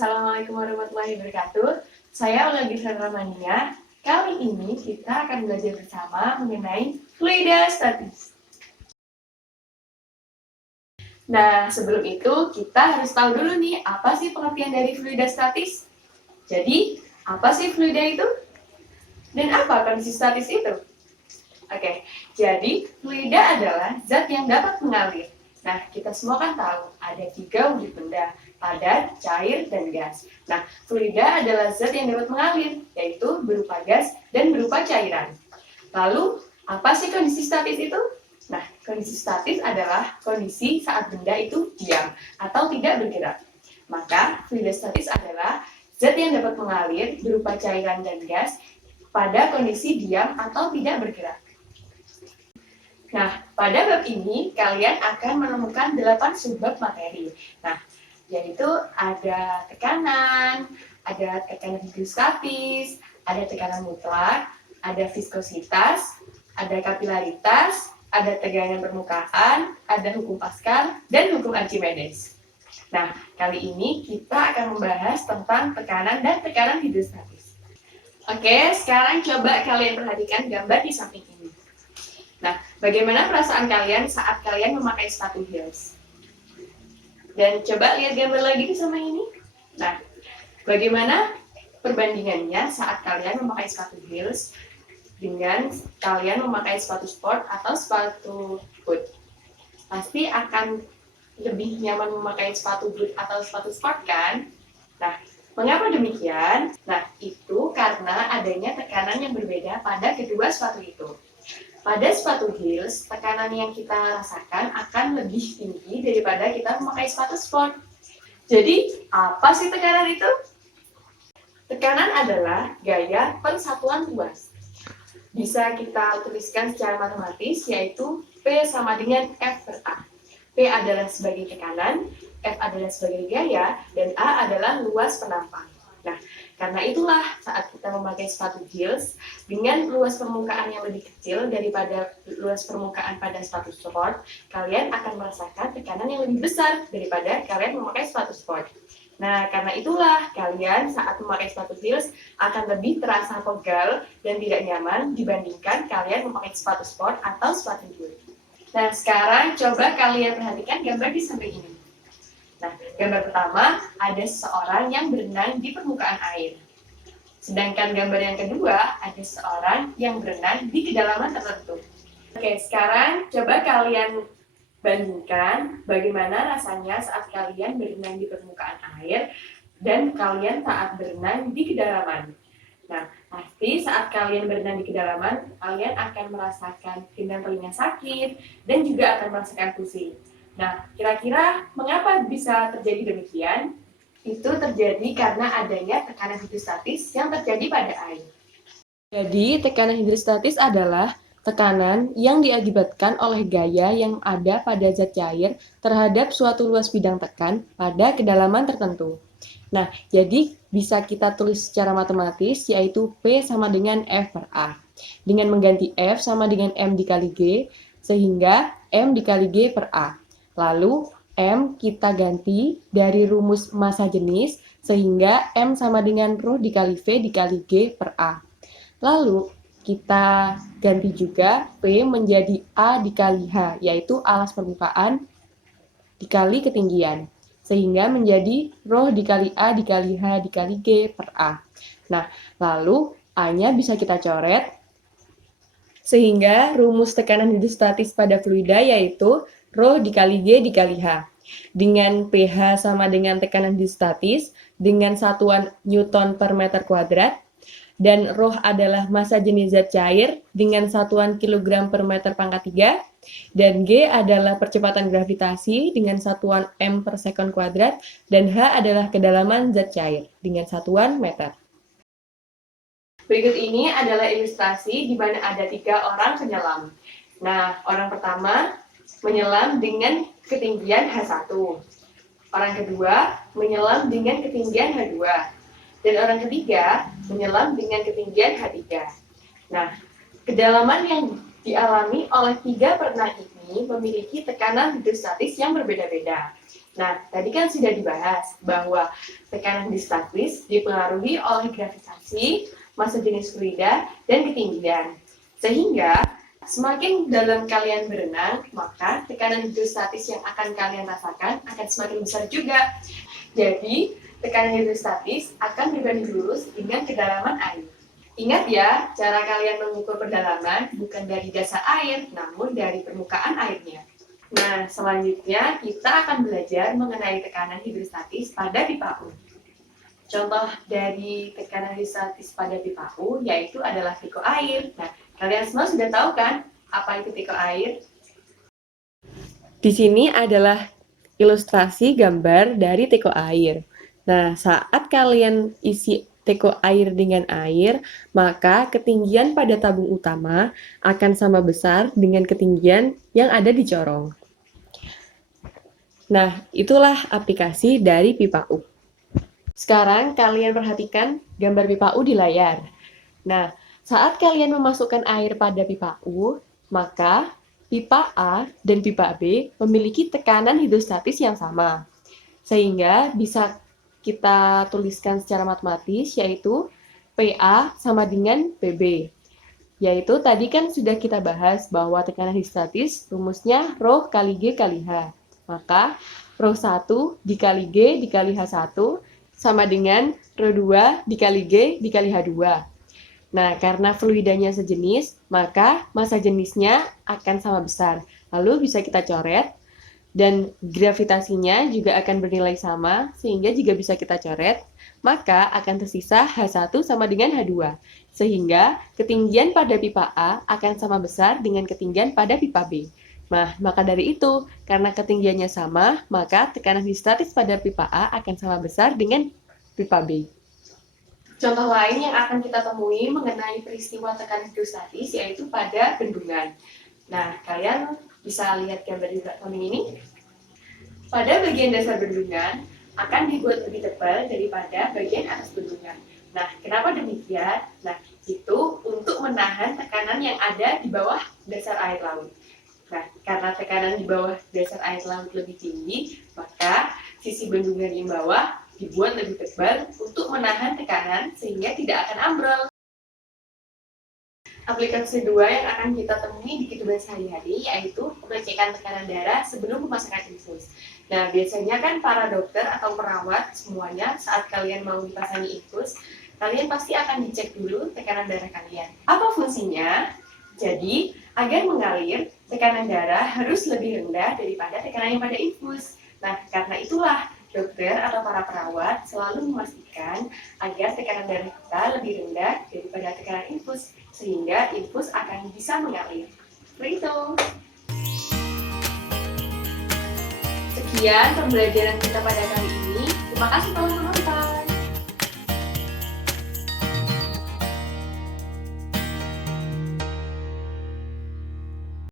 Assalamualaikum warahmatullahi wabarakatuh. Saya Olga Ramania. Kali ini kita akan belajar bersama mengenai fluidostatis. Nah, sebelum itu kita harus tahu dulu nih, apa sih pengertian dari fluidostatis? Jadi, apa sih fluida itu? Dan apa kondisi statis itu? Oke, jadi fluida adalah zat yang dapat mengalir. Nah, kita semua kan tahu ada 3 wujud benda, padat, cair, dan gas. Nah, fluida adalah zat yang dapat mengalir, yaitu berupa gas dan berupa cairan. Lalu, apa sih kondisi statis itu? Nah, kondisi statis adalah kondisi saat benda itu diam atau tidak bergerak. Maka, fluidostatis adalah zat yang dapat mengalir berupa cairan dan gas pada kondisi diam atau tidak bergerak. Nah, pada bab ini kalian akan menemukan 8 subbab materi. Nah, yaitu ada tekanan, ada tekanan hidrostatis, ada tekanan mutlak, ada viskositas, ada kapilaritas, ada tegangan permukaan, ada hukum Pascal, dan hukum Archimedes. Nah, kali ini kita akan membahas tentang tekanan dan tekanan hidrostatis. Oke, sekarang coba kalian perhatikan gambar di samping ini. Nah, bagaimana perasaan kalian saat kalian memakai sepatu heels? Dan coba lihat gambar lagi di samping ini. Nah, bagaimana perbandingannya saat kalian memakai sepatu heels dengan kalian memakai sepatu sport atau sepatu boot? Pasti akan lebih nyaman memakai sepatu boot atau sepatu sport kan? Nah, mengapa demikian? Nah, itu karena adanya tekanan yang berbeda pada kedua sepatu itu. Pada sepatu heels, tekanan yang kita rasakan akan lebih tinggi daripada kita memakai sepatu sport. Jadi, apa sih tekanan itu? Tekanan adalah gaya persatuan luas. Bisa kita tuliskan secara matematis, yaitu P sama dengan F per A. P adalah sebagai tekanan, F adalah sebagai gaya, dan A adalah luas penampang. Nah, karena itulah saat kita memakai sepatu heels dengan luas permukaan yang lebih kecil daripada luas permukaan pada sepatu sport, kalian akan merasakan tekanan yang lebih besar daripada kalian memakai sepatu sport. Nah, karena itulah kalian saat memakai sepatu heels akan lebih terasa pegal dan tidak nyaman dibandingkan kalian memakai sepatu sport atau sepatu boot. Nah, sekarang coba kalian perhatikan gambar di samping ini. Nah, gambar pertama ada seseorang yang berenang di permukaan air. Sedangkan gambar yang kedua ada seseorang yang berenang di kedalaman tertentu. Oke, sekarang coba kalian bandingkan bagaimana rasanya saat kalian berenang di permukaan air dan kalian saat berenang di kedalaman. Nah, pasti saat kalian berenang di kedalaman, kalian akan merasakan gendang telinga sakit dan juga akan merasakan pusing. Nah, kira-kira mengapa bisa terjadi demikian? Itu terjadi karena adanya tekanan hidrostatis yang terjadi pada air. Jadi, tekanan hidrostatis adalah tekanan yang diakibatkan oleh gaya yang ada pada zat cair terhadap suatu luas bidang tekan pada kedalaman tertentu. Nah, jadi bisa kita tulis secara matematis, yaitu P sama dengan F per A. Dengan mengganti F sama dengan M dikali G, sehingga M dikali G per A. Lalu, M kita ganti dari rumus massa jenis, sehingga M sama dengan ρ dikali V dikali G per A. Lalu, kita ganti juga P menjadi A dikali H, yaitu alas permukaan dikali ketinggian. Sehingga menjadi ρ dikali A dikali H dikali G per A. Nah, lalu A-nya bisa kita coret, sehingga rumus tekanan hidrostatis pada fluida yaitu ρ dikali G dikali H. Dengan pH sama dengan tekanan hidrostatis, dengan satuan Newton per meter kuadrat, dan ρ adalah massa jenis zat cair dengan satuan kilogram per meter pangkat 3, dan G adalah percepatan gravitasi dengan satuan m per sekon kuadrat, dan H adalah kedalaman zat cair dengan satuan meter. Berikut ini adalah ilustrasi di mana ada 3 orang penyelam. Nah, orang pertama menyelam dengan ketinggian H1. Orang kedua menyelam dengan ketinggian H2. Dan orang ketiga menyelam dengan ketinggian H3. Nah, kedalaman yang dialami oleh 3 perenang ini memiliki tekanan hidrostatis yang berbeda-beda. Nah, tadi kan sudah dibahas bahwa tekanan hidrostatis dipengaruhi oleh gravitasi, massa jenis fluida, dan ketinggian. Sehingga semakin dalam kalian berenang, maka tekanan hidrostatis yang akan kalian rasakan akan semakin besar juga. Jadi, tekanan hidrostatis akan berbanding lurus dengan kedalaman air. Ingat ya, cara kalian mengukur kedalaman bukan dari dasar air, namun dari permukaan airnya. Nah, selanjutnya kita akan belajar mengenai tekanan hidrostatis pada pipa U. Contoh dari tekanan hidrostatis pada pipa U yaitu adalah teko air. Nah, kalian semua sudah tahu kan apa itu teko air? Di sini adalah ilustrasi gambar dari teko air. Nah, saat kalian isi teko air dengan air, maka ketinggian pada tabung utama akan sama besar dengan ketinggian yang ada di corong. Nah, itulah aplikasi dari pipa U. Sekarang kalian perhatikan gambar pipa U di layar. Nah, saat kalian memasukkan air pada pipa U, maka pipa A dan pipa B memiliki tekanan hidrostatis yang sama. Sehingga bisa kita tuliskan secara matematis, yaitu PA sama dengan PB. Yaitu tadi kan sudah kita bahas bahwa tekanan hidrostatis rumusnya ρ kali G kali H. Maka ρ1 dikali G dikali H1 sama dengan ρ2 dikali G dikali H2. Nah, karena fluidanya sejenis, maka massa jenisnya akan sama besar. Lalu bisa kita coret. Dan gravitasinya juga akan bernilai sama, sehingga jika bisa kita coret, maka akan tersisa H1 sama dengan H2. Sehingga ketinggian pada pipa A akan sama besar dengan ketinggian pada pipa B. Nah, maka dari itu, karena ketinggiannya sama, maka tekanan hidrostatis pada pipa A akan sama besar dengan pipa B. Contoh lain yang akan kita temui mengenai peristiwa tekanan hidrostatis yaitu pada bendungan. Nah, kalian bisa lihat gambar di belakang ini. Pada bagian dasar bendungan akan dibuat lebih tebal daripada bagian atas bendungan. Nah, kenapa demikian? Nah, itu untuk menahan tekanan yang ada di bawah dasar air laut. Nah, karena tekanan di bawah dasar air laut lebih tinggi, maka sisi bendungan yang bawah dibuat lebih tebal untuk menahan tekanan sehingga tidak akan ambrol. Aplikasi kedua yang akan kita temui di kehidupan sehari-hari yaitu pengecekan tekanan darah sebelum pemasangan infus. Nah, biasanya kan para dokter atau perawat semuanya saat kalian mau dipasangi infus, kalian pasti akan dicek dulu tekanan darah kalian. Apa fungsinya? Jadi, agar mengalir, tekanan darah harus lebih rendah daripada tekanan yang pada infus. Nah, karena itulah dokter atau para perawat selalu memastikan agar tekanan darah kita lebih rendah daripada tekanan infus, sehingga infus akan bisa mengalir. Seperti itu. Sekian pembelajaran kita pada kali ini. Terima kasih telah menonton.